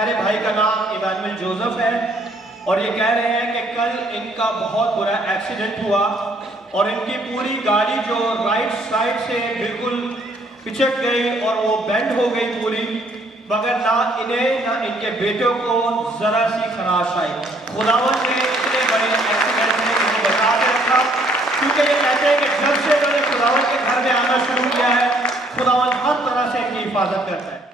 प्यारे भाई का नाम इमानुएल जोसेफ है और ये कह रहे हैं कि कल इनका बहुत बुरा एक्सीडेंट हुआ और इनकी पूरी गाड़ी जो राइट साइड से बिल्कुल पिछड़ गई और वो बेंड हो गई पूरी, मगर ना इन्हें ना इनके बेटों को जरा सी खराश आई। खुदावन ने इतने बड़े एक्सीडेंट में इन्हें बचा के रखा, क्योंकि ये कहते हैं कि जब से मैंने खुदावन के घर में आना शुरू किया है, खुदावन हर तरह से इनकी हिफाजत करता है।